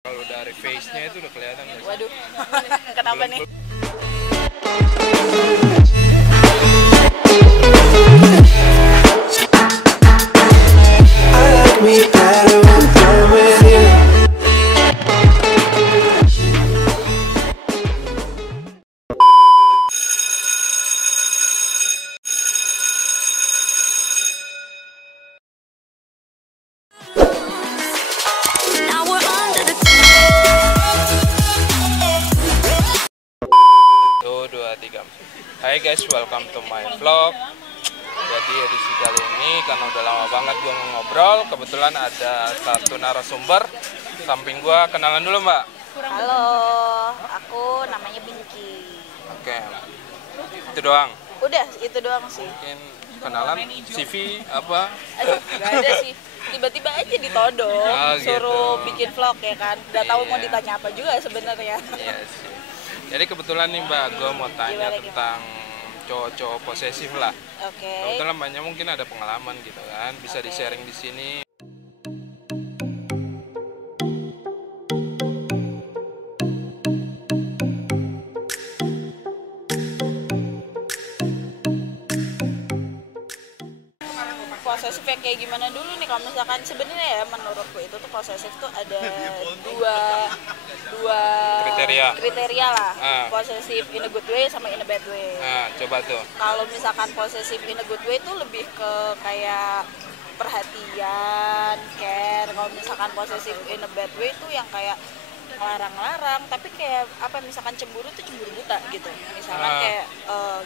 Kalau dari face-nya itu udah kelihatan nggak sih? Waduh, kenapa nih? Tuh, 2, 3. Hai guys, welcome to my vlog. Jadi edisi kali ini karena udah lama banget gue ngobrol, kebetulan ada satu narasumber samping gue. Kenalan dulu mbak. Halo, aku namanya Binky. Oke, itu doang. Udah, itu doang sih. Mungkin kenalan, CV apa? Aduh, gak ada sih. Tiba-tiba aja ditodong, suruh gitu. bikin vlog ya kan. Udah tahu mau Iya. ditanya apa juga sebenarnya. Iya sih. Jadi kebetulan nih mbak, gue mau tanya Gimana? tentang cowok-cowok posesif lah. Oke. Kebetulan banyak mungkin ada pengalaman gitu kan, bisa Oke. di-sharing di sini. Posesif yang kayak gimana dulu nih? Kalau misalkan sebenarnya ya menurutku itu tuh posesif tuh ada dua kriteria lah. Posesif in a good way sama in a bad way. Nah, coba tuh. Kalau misalkan posesif in a good way itu lebih ke kayak perhatian, care. Kalau misalkan posesif in a bad way itu yang kayak ngelarang-larang, tapi kayak apa, misalkan cemburu tuh cemburu buta gitu. Misalkan kayak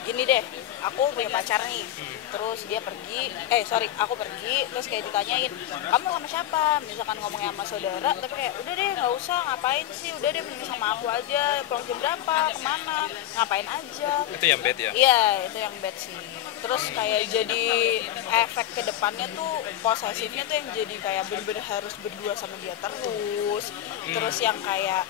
gini deh, aku punya pacar nih, terus dia pergi, aku pergi, terus kayak ditanyain, kamu sama siapa? Misalkan ngomongnya sama saudara, tapi kayak udah deh nggak usah, ngapain sih, udah deh mending sama aku aja, pulang jam berapa, kemana, ngapain aja. Itu yang bad ya? Iya, itu yang bad sih. Terus kayak jadi efek ke depannya tuh posesifnya tuh yang jadi kayak bener-bener harus berdua sama dia terus. Terus yang kayak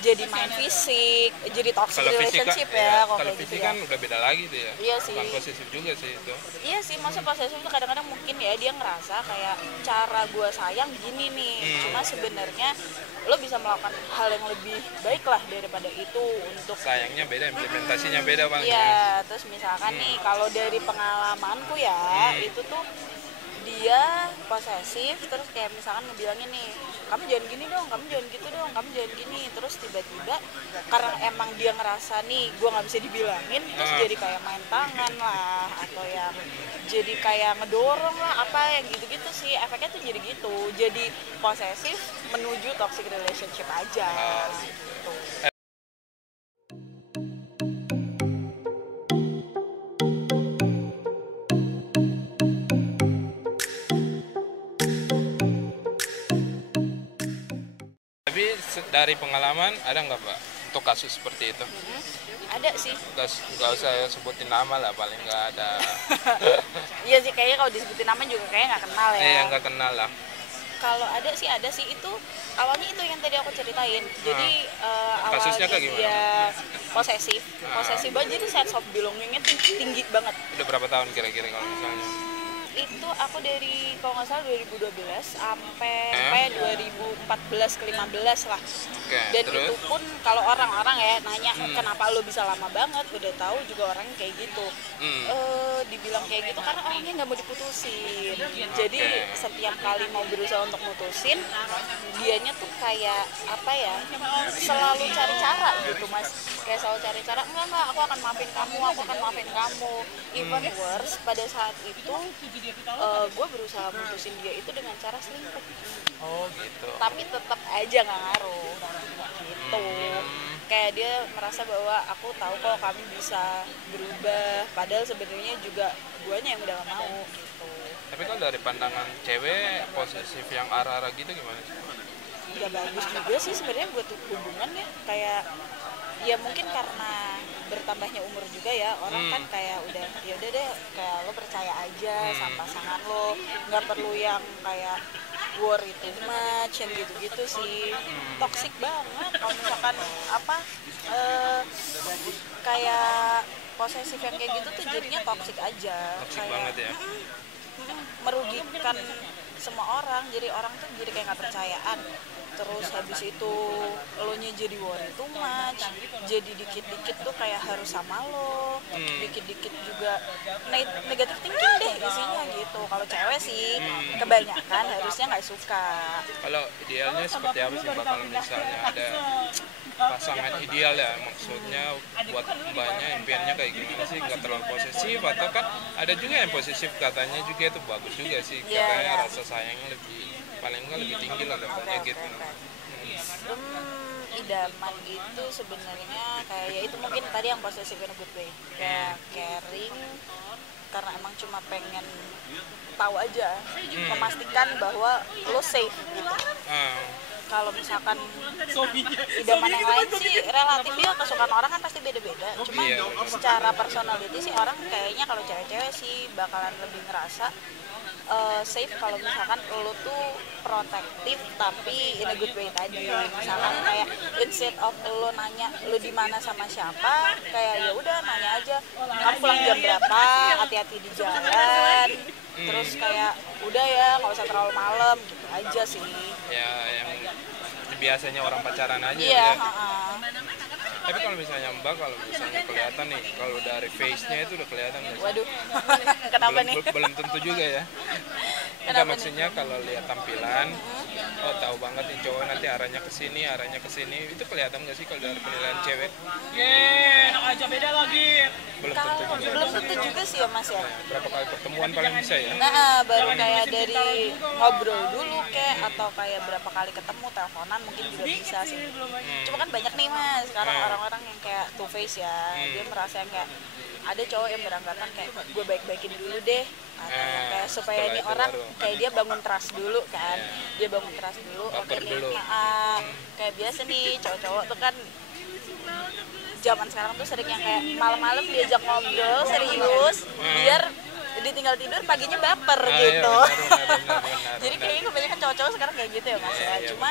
jadi main fisik, jadi toxic relationship ya. Kalau Kayak fisik gitu kan udah beda lagi tuh ya. Iya sih. Bukan posesif juga sih itu. Iya sih, masa posesif tuh kadang-kadang mungkin ya dia ngerasa kayak cara gue sayang gini nih. Cuma sebenarnya lo bisa melakukan hal yang lebih baik lah daripada itu untuk Sayangnya beda, implementasinya beda bang. iya. Terus misalkan nih kalau dari pengalamanku ya itu tuh dia posesif, terus kayak misalkan ngebilangin nih, kamu jangan gini dong, kamu jangan gitu dong, kamu jangan gini. Terus tiba-tiba karena emang dia ngerasa nih gue nggak bisa dibilangin, terus jadi kayak main tangan lah, atau yang jadi kayak ngedorong lah, apa yang gitu-gitu sih. Efeknya tuh jadi gitu, jadi posesif menuju toxic relationship aja gitu. Tapi dari pengalaman ada nggak pak untuk kasus seperti itu? Ada sih. Nggak usah sebutin nama lah, paling nggak ada. Iya sih, kayaknya kalau disebutin nama juga kayaknya nggak kenal ya. Yang nggak kenal lah. Kalau ada sih itu awalnya itu yang tadi aku ceritain. Jadi Kasusnya awalnya kayak gimana? dia posesif banget, jadi sense of belongingnya tinggi banget. Udah berapa tahun kira-kira kalau misalnya? Itu aku dari kalau nggak salah 2012 sampai 2014 ke 15 lah. Oke, Dan terus? itu pun kalau orang-orang ya nanya kenapa lo bisa lama banget, udah tahu juga orangnya kayak gitu. Dibilang kayak gitu karena orangnya nggak mau diputusin. Jadi setiap kali mau berusaha untuk mutusin, dianya tuh kayak apa ya, selalu cari cara gitu mas. Kayak selalu cari cara, enggak aku akan maafin kamu. Even worse, pada saat itu gue berusaha mutusin dia itu dengan cara selingkuh. Oh gitu. Tapi tetap aja nggak ngaruh gitu. Kayak dia merasa bahwa aku tahu kok kami bisa berubah, padahal sebenarnya juga guanya yang udah gak mau gitu. Tapi kalau dari pandangan cewek posesif yang arah-arah gitu gimana sih? Gak bagus juga sih sebenarnya buat hubungan ya. Kayak ya mungkin karena bertambahnya umur juga ya, orang kan kayak udah ya udah deh, kayak lo percaya aja sama pasangan lo, nggak perlu yang kayak worry too much yang gitu-gitu sih. Toxic banget kalau misalkan apa kayak posesif yang kayak gitu tuh jadinya toxic aja. Toxic Kayak banget ya. merugikan semua orang, jadi orang tuh jadi kayak nggak percayaan. terus habis itu elonya jadi worry too much, jadi dikit-dikit tuh kayak harus sama lo, dikit-dikit juga negatif thinking deh isinya gitu. Kalau cewek sih kebanyakan harusnya nggak suka. Kalau idealnya seperti apa sih Mbak kalau misalnya ada pasangan ideal ya, maksudnya buat mbaknya impiannya kayak gimana sih, nggak terlalu posesif atau kan ada juga yang posesif katanya juga itu bagus juga sih, katanya rasa sayangnya lebih paling nggak lebih tinggi lah levelnya gitu. Idaman itu sebenarnya kayak ya itu mungkin tadi yang posesif in a good way, kayak caring karena emang cuma pengen tahu aja, memastikan bahwa lo safe gitu. Kalau misalkan idaman yang lain sih relatif ya, kesukaan orang kan pasti beda-beda. Cuma secara personality sih orang kayaknya kalau cewek-cewek sih bakalan lebih ngerasa safe kalau misalkan lo tuh protektif tapi in a good way tadi. Misalkan kayak instead of lo nanya lo di mana sama siapa, kayak ya udah nanya aja kamu pulang jam berapa, hati-hati di jalan. Terus kayak udah ya nggak usah terlalu malam gitu aja sih. Ya yang biasanya orang pacaran aja. Iya. Tapi kalau misalnya Mbak, kalau misalnya kelihatan nih, kalau dari face-nya itu udah kelihatan nggak sih? Waduh, kenapa nih? Belum tentu juga ya. Enggak, maksudnya kalau lihat tampilan, oh tahu banget nih cowok nanti arahnya ke sini, itu kelihatan nggak sih kalau dari penilaian cewek? Enak aja beda lagi. Belum tentu juga sih ya Mas ya. Berapa kali pertemuan paling bisa ya? Nah, baru kayak dari ngobrol dulu atau kayak berapa kali ketemu, teleponan mungkin juga bisa sih. Cuma kan banyak nih Mas sekarang orang-orang yang kayak two face ya, dia merasa yang kayak ada cowok yang beranggapan kayak gue baik-baikin dulu deh, atau kayak supaya ini orang kayak dia bangun trust dulu kan, dia bangun trust dulu, oke nih, kayak biasa nih cowok-cowok tuh kan zaman sekarang tuh sering yang kayak malam-malam diajak ngobrol serius, biar ditinggal tidur paginya baper gitu. Benar. Jadi kayaknya kebanyakan cowok-cowok sekarang kayak gitu ya Mas ya. Cuma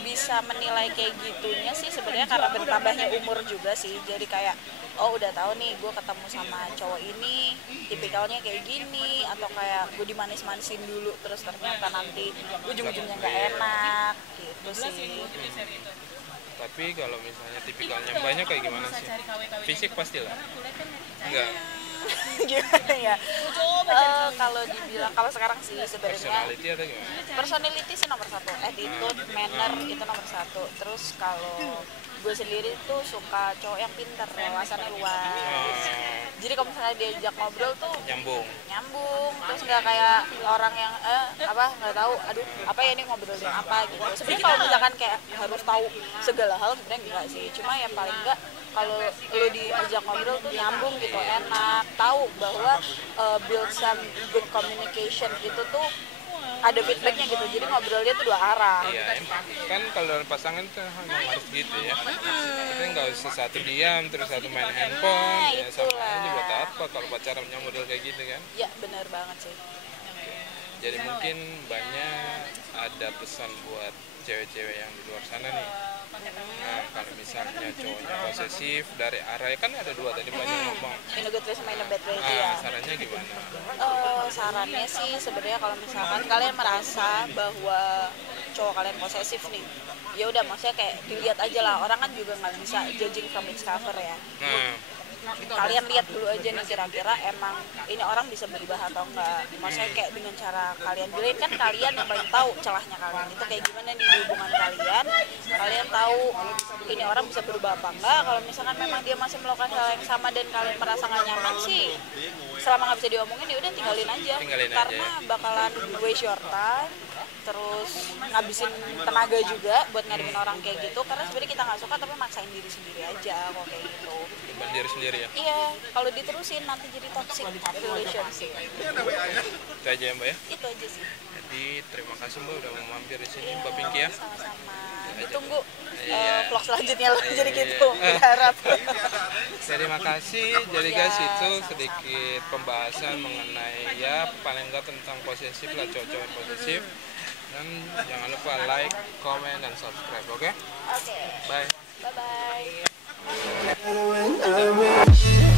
bisa menilai kayak gitunya sih sebenarnya karena bertambahnya umur juga sih. Jadi kayak oh udah tahu nih gue ketemu sama cowok ini tipikalnya kayak gini, atau kayak gue dimanis-manisin dulu terus ternyata nanti ujung-ujungnya nggak enak gitu sih. Tapi kalau misalnya tipikalnya banyak kayak gimana sih? Fisik pastilah. Enggak. Gimana ya? Kalau dibilang kalau sekarang sih sebenarnya Personality ada gimana? Personality sih nomor satu, attitude, manner itu nomor satu. Terus kalau gue sendiri tuh suka cowok yang pintar, wawasannya luas. Jadi kalau misalnya diajak ngobrol tuh nyambung, terus nggak kayak orang yang nggak tahu, aduh apa ya ini ngobrolin apa gitu. Sebenarnya kalau misalkan kayak harus tahu segala hal sebenarnya enggak sih. Cuma yang paling enggak kalau lo diajak ngobrol tuh nyambung gitu, enak, tahu bahwa build some good communication itu tuh ada feedbacknya gitu, jadi ngobrolnya tuh dua arah. Iya, kan kalau dari pasangan tuh emang harus gitu ya. Kita nggak usah satu diam terus satu main handphone, ya sama aja buat apa kalau pacarannya model kayak gitu kan? Ya benar banget sih. Jadi mungkin banyak ada pesan buat cewek-cewek yang di luar sana nih. Nah, kalau misalnya cowoknya posesif dari arah, kan ada dua tadi banyak ngomong. In a good way sama in a bad way itu ya. Sarannya gimana? Sarannya sih sebenarnya kalau misalkan kalian merasa bahwa cowok kalian posesif nih, ya udah maksudnya kayak dilihat aja lah, orang kan juga nggak bisa judging from its cover ya. Kalian lihat dulu aja nih kira-kira emang ini orang bisa berubah atau enggak. Maksudnya kayak dengan cara kalian bilangin, kan kalian yang paling tahu celahnya kalian itu kayak gimana nih di hubungan kalian. Kalian tahu ini orang bisa berubah apa enggak. Kalau misalkan memang dia masih melakukan hal yang sama dan kalian merasa nggak nyaman sih, selama nggak bisa diomongin ya udah tinggalin aja. Karena bakalan waste your time, terus ngabisin tenaga juga buat ngadepin orang kayak gitu. Karena sebenarnya kita nggak suka tapi maksain diri sendiri aja kok kayak gitu. Diri sendiri ya? Iya, kalau diterusin nanti jadi toxic relationship. Itu aja ya Mbak ya? Itu aja sih. Jadi terima kasih Mbak udah mau mampir di sini, Mbak Pinky ya. Sama-sama. Ditunggu vlog selanjutnya loh, jadi gitu. Harap. Terima kasih. Jadi guys, itu sedikit pembahasan mengenai ya paling enggak tentang posesif lah, cowok-cowok yang posesif. Dan jangan lupa like, comment, dan subscribe, oke? Oke. Bye. Bye-bye. When I'm with you.